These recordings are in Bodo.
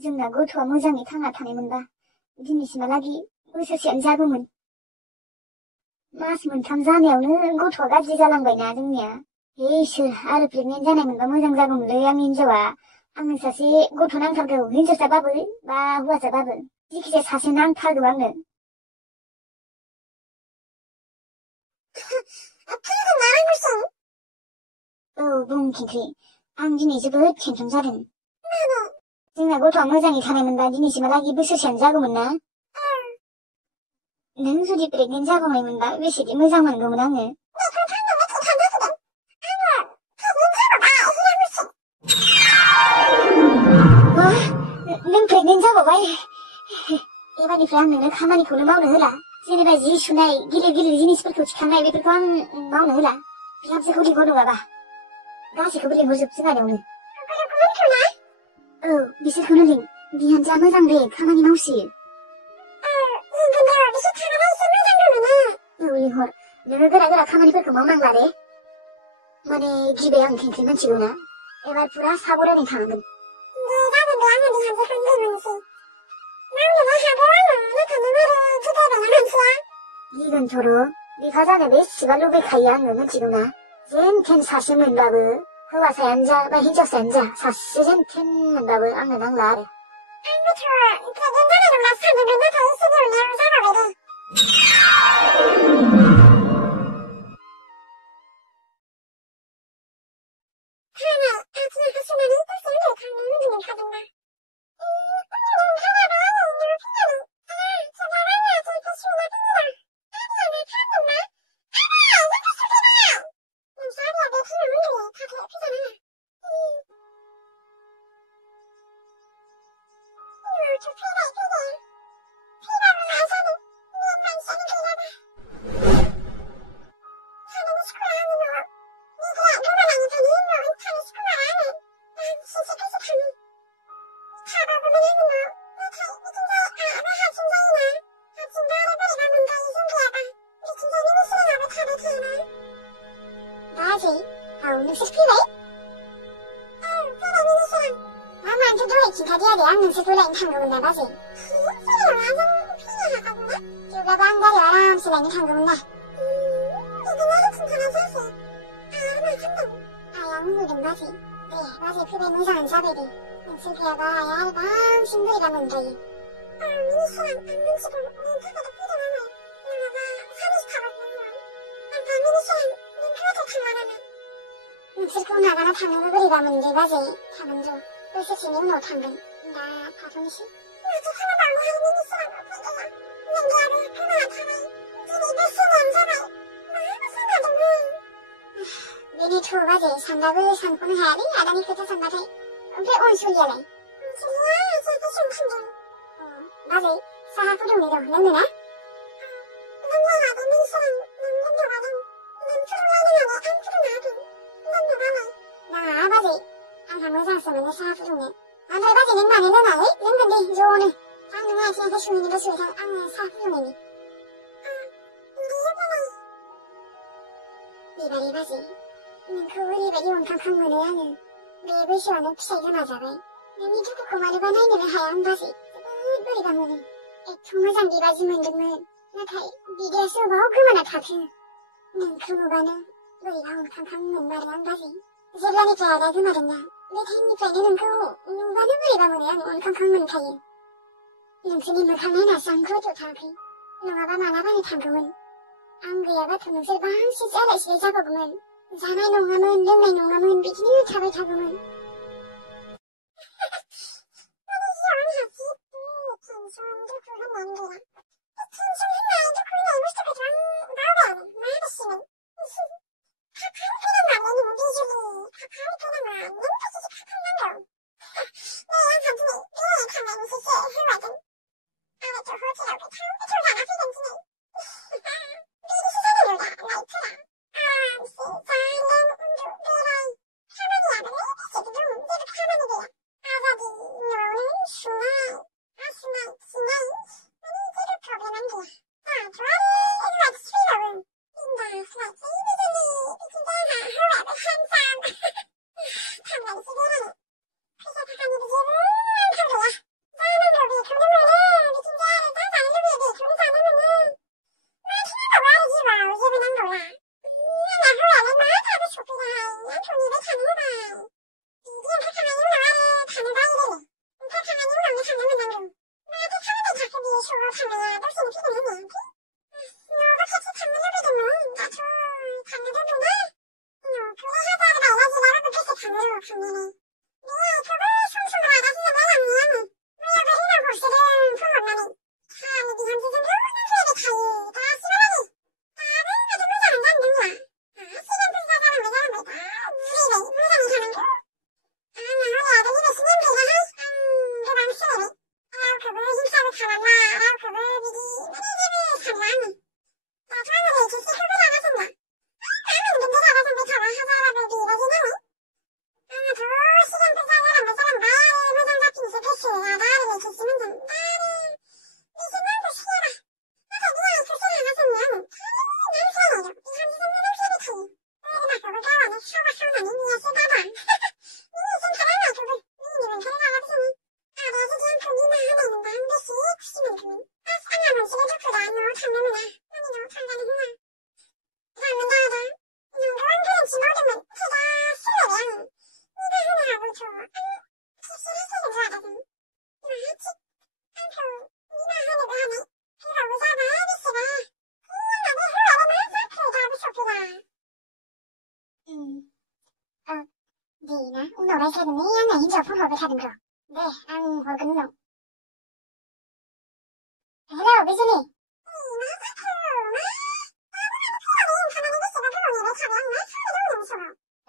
जोंना गथ'आ मोजाङै थांना थानायमोनबा दिनैसिमहालागि बोसोरसेयानो जागौमोन। मास मोनथाम जानायावनो गथ'आ गाज्रि जालांबायना जोंनिया। हे इसोर, आरो प्रेगनेन्ट जानायमोनबा मोजां जागौमोनलै आंनि हिनजावा। आंनो सासे गथ' नांथारगौ, हिनजावसाबाबो बा हौवासाबाबो, जिखिजाया सासे नांथारगौ आंनो। औ बुं खिन्थि, आं दिनै जोबोद टेनसन जादों। जोंना गथ'आ मोजाङै थानायमोनबा दिनैसिमहालागि बोसोरसेयानो जागौमोन ना। नों जुदि प्रेगनेन्ट जाबावनायमोनबा बेसेदि मोजां मोनगौमोन आङो। मा? नों प्रेगनेन्ट जाबावबाय? एबारनिफ्राय आं नोंनो खामानिखौनो मावनो होला। जेनेबा जि सुनाय, गिलिर गिलिर जिनिसफोरखौ थिखांनाय बेफोरखौ आं मावनो होला। बिहामजोखौ लिंहर नङाबा। गासैखौबो लिंहरजोब जोंहानियावनो। औ, बिसोरखौनो लिं। बिहामजोआ मोजां दे, खामानि मावसोयो। औ लिंहर। नोङो गोरा गोरा खामानिफोरखौ मावनांला दे। माने गिबाय आं खेंख्रि मानसिखौ ना। एबार पुरा साबधानै थानांगोन। गिगोनथ' र'। बिफा जानो बेसेबा लुबैखायो आङो, मिथिगौ ना। जेन थेन सासे मोनबाबो, हौवासायानो जा बा हिनजावसायानो जा, सासे जेन थेन मोनबाबो आंनो नांला आरो। आं नोंसोरखौ लायनो थांगौमोन ना बाजै। थेवब्लाबो आं गारियाव आरामसे लायनो थांगौमोन ना। आइया उन्दुदों बाजै। दे बाजै फैबाय, मोजाङानो जाबाय दे। नोंसोर गैयाबा आइया आरो बांसिन बोरैबा मोनद्रायो। नोंसोरखौ नागारना थांनोबो बोरैबा मोनदों बाजै। थागोन र', बोसोरसेनि उनाव थांगोन। दा थाथ'नोसै। बेनोथ' बाजै, सानबाबो सानख'नो हायालै आदानि खोथा सानबाथाय। ओमफ्राय अनसुलियालाय? बाजै, साहा फुदुंनो र', लोंनो ना? नाङा बाजै, आंहा मोजांसो मोनो साहा फुदुंनो। ओमफ्राय बाजै नों मानो लोङालै? लोंगोन दे ज'नो। आं नोंनि आथिं आखाइ सुहैनोबा सुहैथां, आङो साहा फुदुंनायनि। बेबायदि बाजै, नोंखौ ओरैबायदि अनखांखां मोनो आङो। बे बैसोआवनो फिसाइ गोमाजाबाय। नोंनि दुखुखौ मानोबा नायनोनो हाया आं बाजै। जोबोद बोरैबा मोनो। एथ' मोजां बिबाजै मोनदोंमोन, नाथाय बिदायासो अबाव गोमाना थाखो। नोंखौ नुबानो बोरैबा अनखांखां मोनमारो आं बाजै। जेब्लानिफ्राय आदा गोमादोंना, बे टाइमनिफ्रायनो नोंखौ नुबानो बोरैबा मोनो आं, अनखांखां मोनखायो। नोंसोरनि मोखां नायनासो आं गोथौ थाङाखै, नङाबा मालाबानो थांगौमोन। आं गैयाबाथ' नोंसोर बांसिन आलाय सिलाय जाबावगौमोन। जानाय नङामोन, लोंनाय नङामोन, बिदिनो थाबाय थागौमोन। Gì nè, uống đồ đây xe mấy này hiện giờ phù hợp với thằng rồi. Đây, ăn hồi cứng rồi. Hello, Bizuni.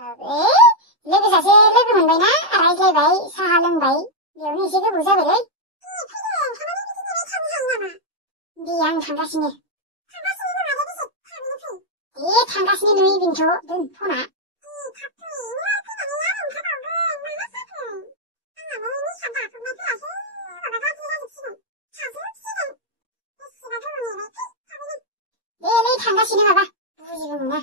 왜? 레비 사실 레비 문배나? 아라이제 바이, 사하릉 바이. 여기 지금 무사 그래? 니양 장가시네. 이 장가시네 누이 빈초, 눈 포나. 네네 장가시네 봐봐. 무지구나.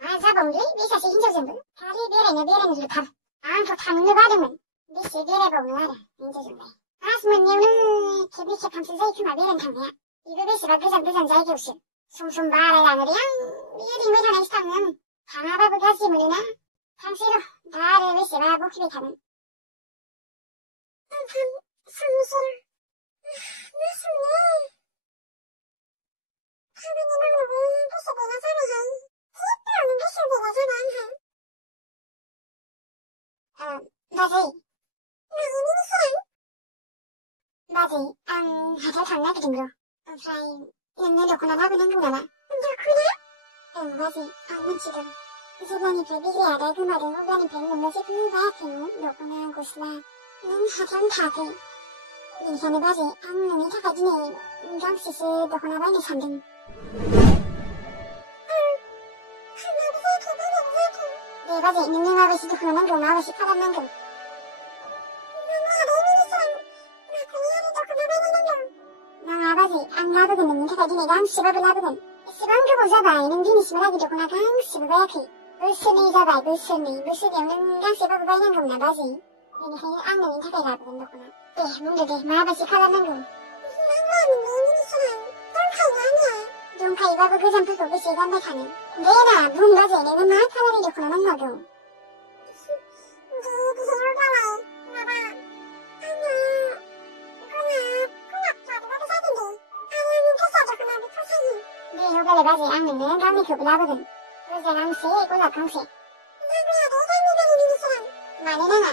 아, 자봉리, 미사시 힌조정도. 다리 베레는 길 밥. 그 탐느 받으면. 미시 베레봉을 알아. 인조정도. 아스문 니우는 개비케 팜스 세이크마 베렌 탐이야. 이거 비시가 그전 자이교실. 숨숨 바라야 그냥. 미리 회전에 스타면. 방아바브 가시문이나. 당시로 나를 비시가 목히비 타는. 숨술. 무슨네. 맞아. 하자 장난이 정도. 프라임, 옛날에 그나 나그는 거나. 그나? 맞아. 지금. 지간이 배비리하다 그 말은 오간이 배는 것이 불가하테는 너구나 고스라. 하전 다들. 인사는 맞아. 놈이 타가지네. 강시스 너구나 많이 산등. 네, 맞아. 닝닝 아버지도 그러는 거 아버지 파란만 거. 나 아버지 안 나부근 타가지네 강 시밥을 나부근. 시방그 보자봐. 이는 비니 시발하기도 구나 강 시밥을 그. 물순이 잡아 물순이 없는 강 시밥을 바이는 겁나 맞지. 이니 해 안는 타가이 나부근 너구나. 네, 문제돼. 마아버지 파란만 거. 눈가 이바고 그 점프 보고 시간대 가는. 내나 문 맞아. 내는 마 파란이 좋구나 먹노도. 네, 요걸레 맞지. 안는 내는 감이 그걸 나거든. 그래서 강시, 꼴락 강시. 많이 나나.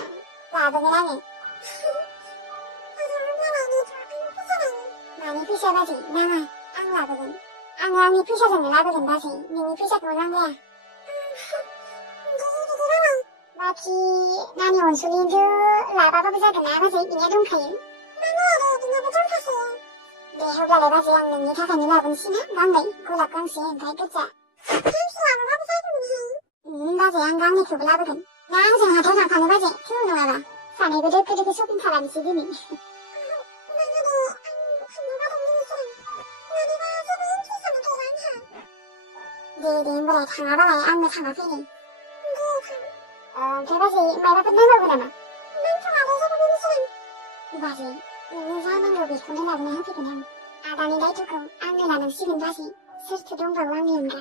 나보긴 하네. 많이 피셔가지. 나가. 안 나거든. 니 피셔서는 나거든 다시. 니니 피셔도 못한 거야. 마치 나니 원숭이도 라바바부자도 나가서 이냐 동카유. 네, 호가래 바지 양능이 다산이 나본 시나? 강가이 꼴락강시엔 가이끝자. 바지 양강이 그불라거든. 나 항상 하도상 가는 바지 키우노가봐. 산에 그득그득 쇼핑 사람이 지드니. 네네 뭐래 장아바라에 안무 장아페니. 대바지 말바 끝나거구나마. 이바지 사는 거 비콘을 나보네 하피구나. 아다니 나이 조금 안무라는 식은 바지 스르트 동바고 왕미인가.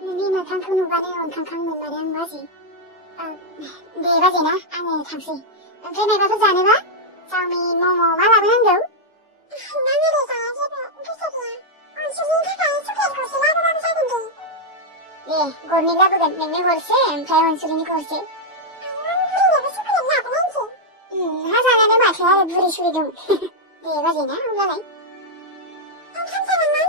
니는 칸칸 우바네온 칸칸는 말이 한 바지. 네 바지나 안에 당시. 그네 바지 자네가? 저미 뭐뭐 말하고 한도? 나늘에서 제부 비싸기야. 수진카가 수케 고시 라브라브 사는데. 네, 고민가 보건 냉면 고르세, 배원 수린이 고르세. 하자냐는 마थो आरो बुरि सुरि दं दे बाजैना होमब्लालाय ओंखाम जालांना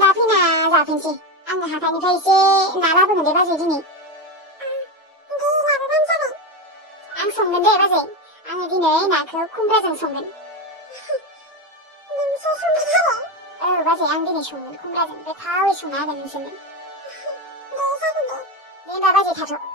दा फैना जाफैनोसै आङो हाथाइनिफ्राय एसे ना लाबोगोन दे बाजै दिनै दे लाबोबानो जाबाय आं संगोन दे बाजै आङो दिनै नाखौ खुमब्राजों संगोन नोंसो संगोन आरो बाजै आं दिनै संगोन खुमब्राजों गोथावै संना होगोन नोंसोरनो दे जागोन दे होमबा बाजै थाथ'